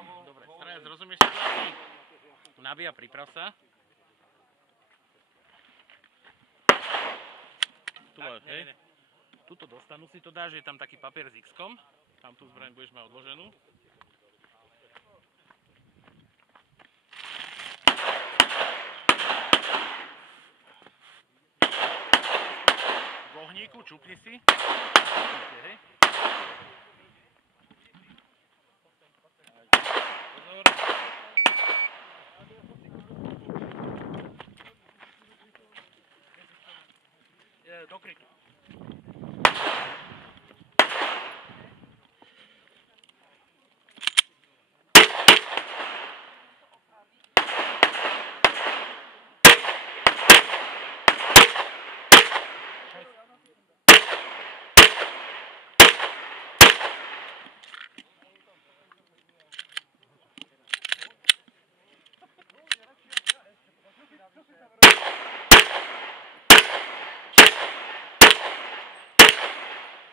Dobre, Strajac, rozumieš sa? Nabíja, priprav sa. Tu máš, hej? Tuto dostanú si to dáš, je tam taký papier s X-kom. Tam tú zbraň budeš mať odloženú. V ohníku, čupni si. Hej. Pozor. Do krytu.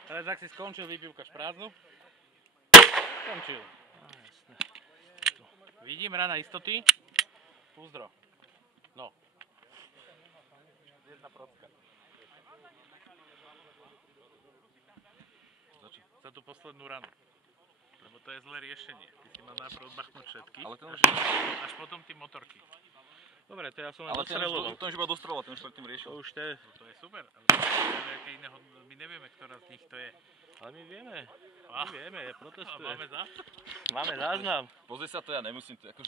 Teraz ak si skončil, vypívkaš prázdnu. Skončil. Jasné. Vidím rana istoty. Púzdro. No. Jedna procka. Za tú poslednú ranu. Lebo to je zlé riešenie. Ty si mal najprv odbachnúť všetky. Ale ten už... Až potom tí motorky. Dobre, to ja som len dostreloval. Ale ten už iba dostreloval, ten už predtým riešil. To už to je... To je super. Ale to je nejaké iného... My nevieme, ktorá z nich to je. Ale my vieme. My vieme, protestuje. Máme záznam? Máme záznam. Pozri sa to, ja nemusím to akože...